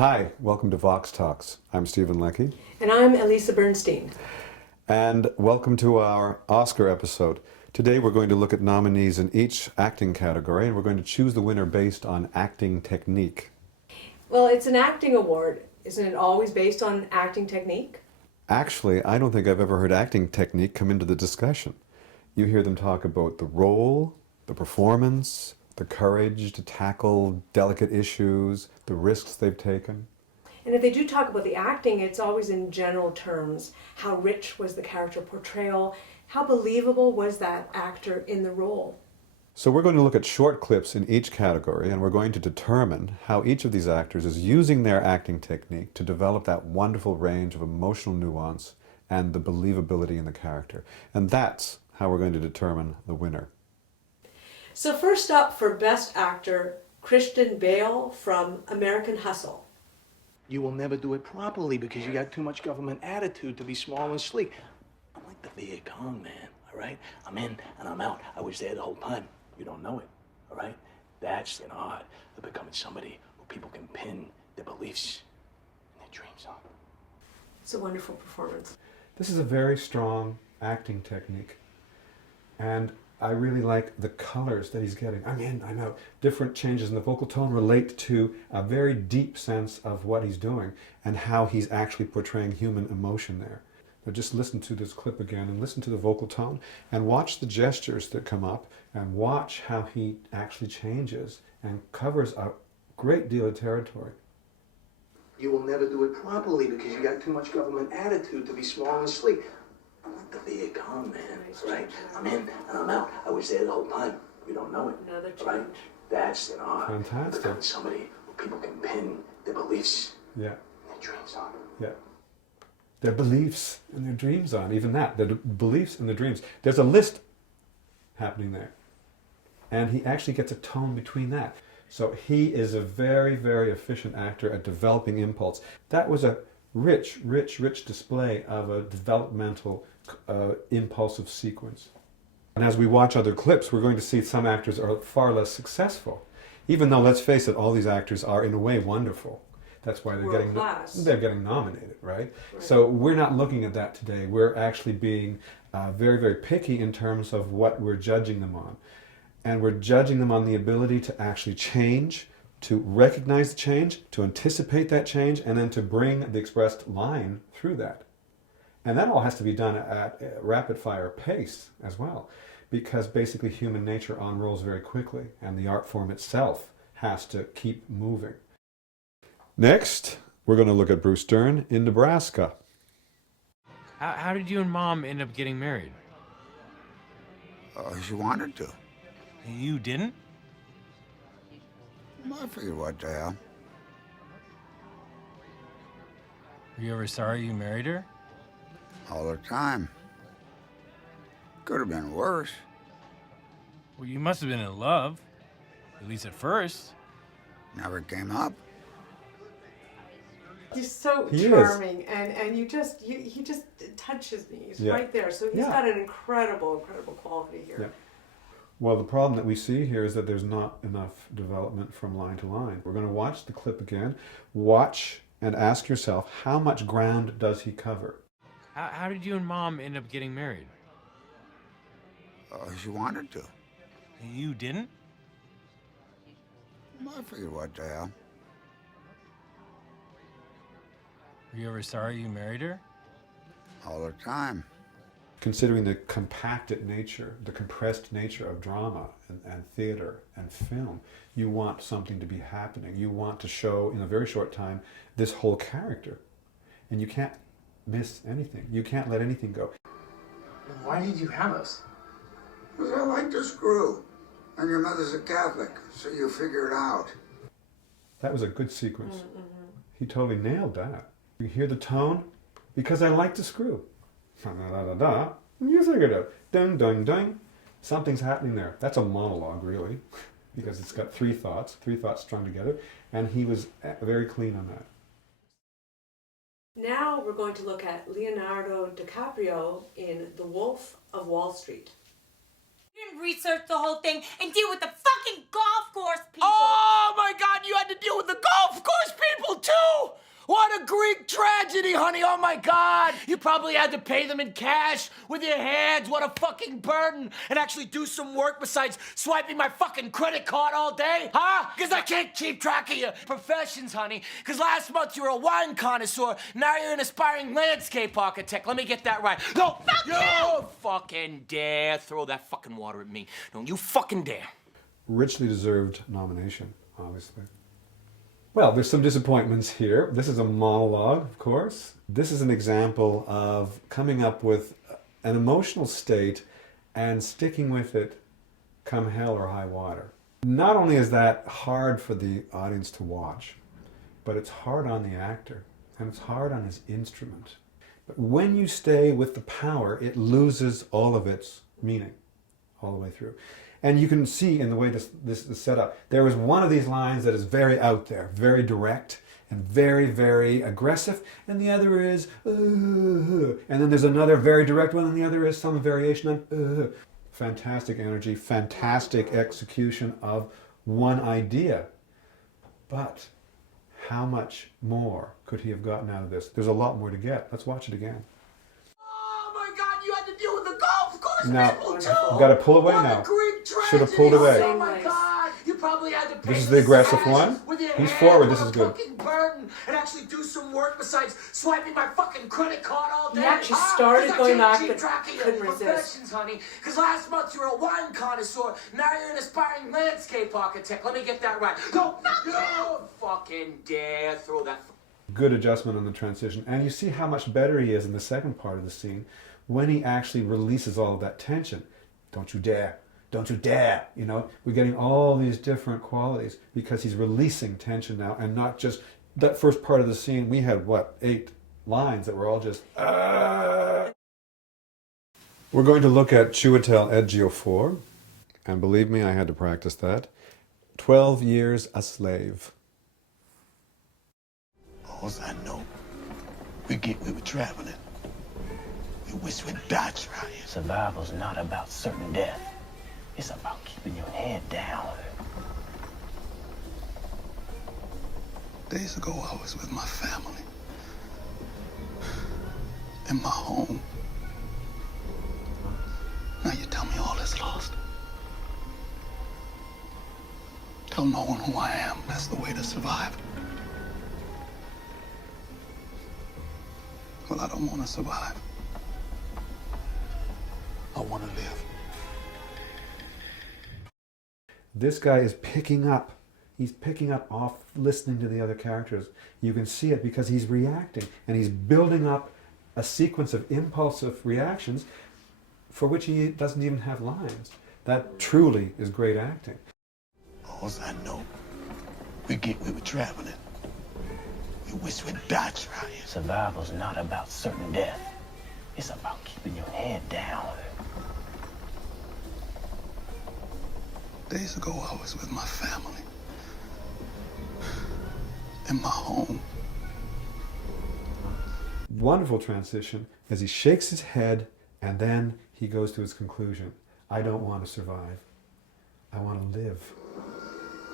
Hi, welcome to Vox Talks. I'm Stephen Leckie. And I'm Elisa Bernstein. And welcome to our Oscar episode. Today we're going to look at nominees in each acting category, and we're going to choose the winner based on acting technique. Well, it's an acting award. Isn't it always based on acting technique? Actually, I don't think I've ever heard acting technique come into the discussion. You hear them talk about the role, the performance, the courage to tackle delicate issues, the risks they've taken. And if they do talk about the acting, it's always in general terms. How rich was the character portrayal? How believable was that actor in the role? So we're going to look at short clips in each category, and we're going to determine how each of these actors is using their acting technique to develop that wonderful range of emotional nuance and the believability in the character. And that's how we're going to determine the winner. So first up for Best Actor, Christian Bale from American Hustle. You will never do it properly because you got too much government attitude to be small and sleek. I'm like the Viet Cong, man, all right? I'm in and I'm out. I was there the whole time. You don't know it, all right? That's an art of becoming somebody who people can pin their beliefs and their dreams on. It's a wonderful performance. This is a very strong acting technique, and I really like the colors that he's getting. I'm in, I'm out. Different changes in the vocal tone relate to a very deep sense of what he's doing and how he's actually portraying human emotion there. But just listen to this clip again and listen to the vocal tone and watch the gestures that come up and watch how he actually changes and covers a great deal of territory. You will never do it properly because you got too much government attitude to be small and sleek. I'm like the Viet Cong, man, all right? I'm in and I'm out. I was there the whole time. You don't know it, Another all right? change. That's an art. Fantastic. Becoming somebody who people can pin their beliefs Yeah, and their dreams on. yeah. Their beliefs and their dreams on, even that, their beliefs and their dreams. There's a list happening there. And he actually gets a tone between that. So he is a very, very efficient actor at developing impulse. That was a rich display of a developmental impulsive sequence. And as we watch other clips, we're going to see some actors are far less successful. Even though, let's face it, all these actors are in a way wonderful. That's why they're getting nominated, right? So we're not looking at that today. We're actually being very, very picky in terms of what we're judging them on. And we're judging them on the ability to actually change, to recognize the change, to anticipate that change, and then to bring the expressed line through that. And that all has to be done at a rapid fire pace as well, because basically human nature unrolls very quickly, and the art form itself has to keep moving. Next, we're going to look at Bruce Dern in Nebraska. How did you and Mom end up getting married? She wanted to. You didn't? I figured what the hell. Were you ever sorry you married her? All the time. Could have been worse. Well, you must have been in love. At least at first. Never came up. He's so He is. charming, and he just touches me. He's Yeah. right there. So he's Yeah. got an incredible quality here. Yeah. Well, the problem that we see here is that there's not enough development from line to line. We're going to watch the clip again. Watch and ask yourself, how much ground does he cover? How did you and Mom end up getting married? She wanted to. You didn't? I figured what the hell. Were you ever sorry you married her? All the time. Considering the compacted nature, the compressed nature of drama and theater and film, you want something to be happening. You want to show in a very short time this whole character. And you can't miss anything. You can't let anything go. Why did you have us? Because I like to screw. And your mother's a Catholic, so you figure it out. That was a good sequence. He totally nailed that. You hear the tone? Because I like to screw. Da-da-da-da-da. You figured it out. Dun, dun, dun. Something's happening there. That's a monologue, really, because it's got three thoughts strung together, and he was very clean on that. Now we're going to look at Leonardo DiCaprio in The Wolf of Wall Street. You didn't research the whole thing and deal with the fucking golf course people. Oh my God, you had to deal with the golf course people too! What a Greek tragedy, honey, oh my God! You probably had to pay them in cash with your hands, what a fucking burden! And actually do some work besides swiping my fucking credit card all day, huh? Because I can't keep track of your professions, honey. Because last month you were a wine connoisseur, now you're an aspiring landscape architect. Let me get that right. No, Fuck you you! fucking dare throw that fucking water at me. Don't you fucking dare. Richly deserved nomination, obviously. Well, there's some disappointments here. This is a monologue, of course. This is an example of coming up with an emotional state and sticking with it come hell or high water. Not only is that hard for the audience to watch, but it's hard on the actor and it's hard on his instrument. But when you stay with the power, it loses all of its meaning all the way through. And you can see in the way this is set up, there is one of these lines that is very out there, very direct and very, very aggressive, and the other is, and then there's another very direct one, and the other is some variation on, Fantastic energy, fantastic execution of one idea. But how much more could he have gotten out of this? There's a lot more to get. Let's watch it again. Oh my God, you had to deal with the golf course Now, people too! I've got to pull away What a now. Greek Should have tragedy. pulled away. Oh my God, you probably had to pay This is them the aggressive cash one. with your He's hands, forward. what This a is good. fucking burden, and actually do some work besides swiping my fucking credit card all day. He actually huh? started 'Cause I going can't back, keep but track of your couldn't resist. professions, honey. Because last month you were a wine connoisseur, now you're an aspiring landscape architect. Let me get that right. No, you fucking dare throw that. Good adjustment on the transition. And you see how much better he is in the second part of the scene when he actually releases all of that tension. Don't you dare. Don't you dare. You know, we're getting all these different qualities because he's releasing tension now and not just that first part of the scene. We had, what, 8 lines that were all just, We're going to look at Chiwetel Ejiofor. And believe me, I had to practice that. 12 Years a Slave. All I know, we were traveling. We wish we'd die trying. Survival's not about certain death. It's about keeping your head down. Days ago, I was with my family. In my home. Now you tell me all is lost. Tell no one who I am. That's the way to survive. Well, I don't want to survive. I want to live. This guy is picking up. He's picking up off listening to the other characters. You can see it because he's reacting and he's building up a sequence of impulsive reactions for which he doesn't even have lines. That truly is great acting. All I know, we were traveling. We wish we'd die trying. Survival's not about certain death. It's about keeping your head down. Days ago, I was with my family. In my home. Wonderful transition as he shakes his head and then he goes to his conclusion. I don't want to survive. I want to live.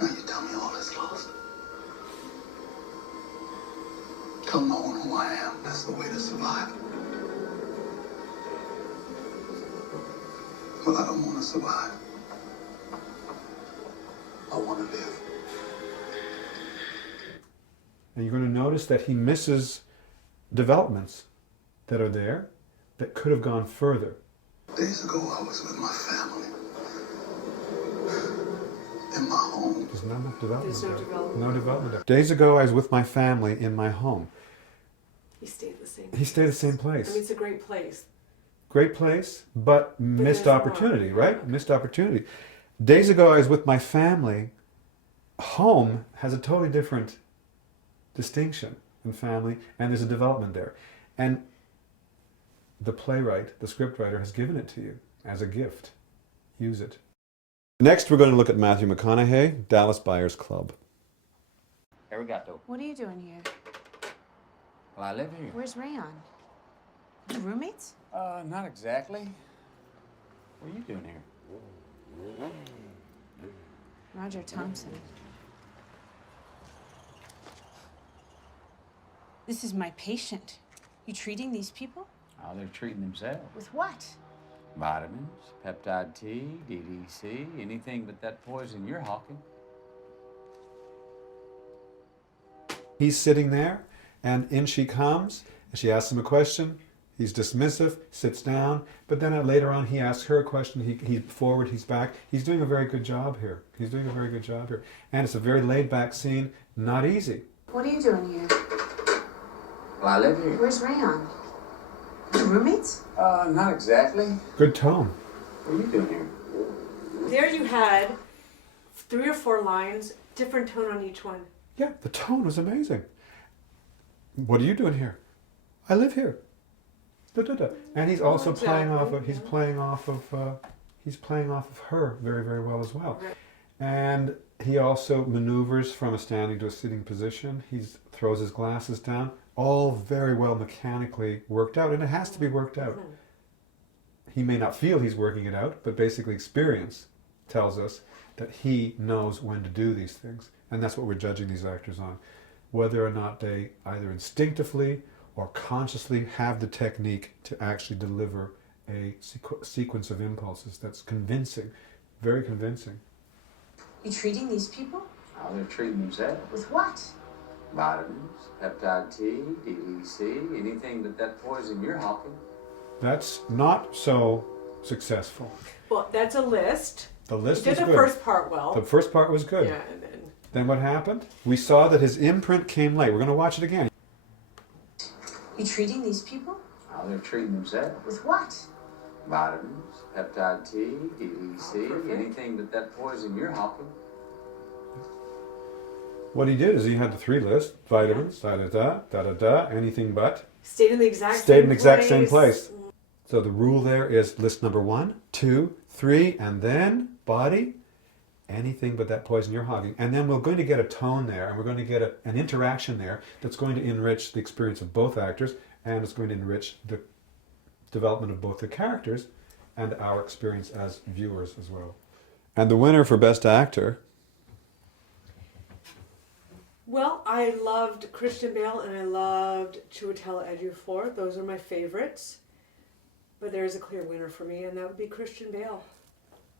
Now you tell me all is lost. Tell no one who I am. That's the way to survive. Well, I don't want to survive. I want to live. And you're going to notice that he misses developments that are there that could have gone further. Days ago, I was with my family. In my home. There's not enough development. There's no there. development. No development there. Days ago, I was with my family in my home. He stayed the same. He stayed the same place. I mean, it's a great place. Great place, but missed there's opportunity, more. right? Missed opportunity. Days ago, I was with my family. Home has a totally different distinction than family, and there's a development there. And the playwright, the scriptwriter, has given it to you as a gift. Use it. Next, we're going to look at Matthew McConaughey, Dallas Buyers Club. Arigato. What are you doing here? Well, I live here. Where's Rayon? You roommates? Not exactly. What are you doing here? Roger Thompson. This is my patient. You treating these people? Oh, they're treating themselves. With what? Vitamins, peptide T, DDC, anything but that poison you're hawking. He's sitting there, and in she comes, and she asks him a question. He's dismissive, sits down, but then later on he asks her a question. He's forward, he's back. He's doing a very good job here. He's doing a very good job here. And it's a very laid-back scene, not easy. What are you doing here? Well, I live here. Where's Rayon? Your roommates? Not exactly. Good tone. What are you doing here? There you had 3 or 4 lines, different tone on each one. Yeah, the tone was amazing. What are you doing here? I live here. Da-da-da. And he's also playing off of he's playing off of her very, very well as well. Right. And he also maneuvers from a standing to a sitting position. He throws his glasses down. All very well mechanically worked out, and it has to be worked out. He may not feel he's working it out, but basically experience tells us that he knows when to do these things. And that's what we're judging these actors on. Whether or not they either instinctively or consciously have the technique to actually deliver a sequence of impulses that's convincing, very convincing. You treating these people? Oh, they're treating themselves. With what? Vitamins, peptide T, DDC, anything but that poison you're hawking. That's not so successful. Well, that's a list. The list You was did the good. first part well. The first part was good. Yeah, and Then what happened? We saw that his imprint came late. We're going to watch it again. You treating these people? Oh, they're treating themselves. With what? Vitamins, peptide T, DDC, perfect. anything but that poison you're hawking. What he did is he had the 3 lists: vitamins, da-da-da, anything but. stayed in the exact Stayed same in the exact same place. place. So the rule there is list number 1, 2, 3, and then body, anything but that poison you're hogging. And then we're going to get a tone there, and we're going to get an interaction there that's going to enrich the experience of both actors, and it's going to enrich the development of both the characters and our experience as viewers as well. And the winner for Best Actor. Well, I loved Christian Bale and I loved Chiwetel Ejiofor. Those are my favorites. But there is a clear winner for me, and that would be Christian Bale.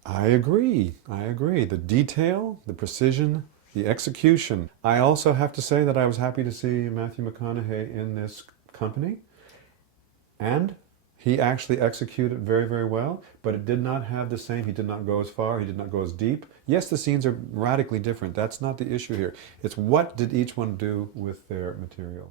I agree. The detail, the precision, the execution. I also have to say that I was happy to see Matthew McConaughey in this company. And he actually executed very, very well, but it did not have the same, he did not go as far, he did not go as deep. Yes, the scenes are radically different. That's not the issue here. It's what did each one do with their material.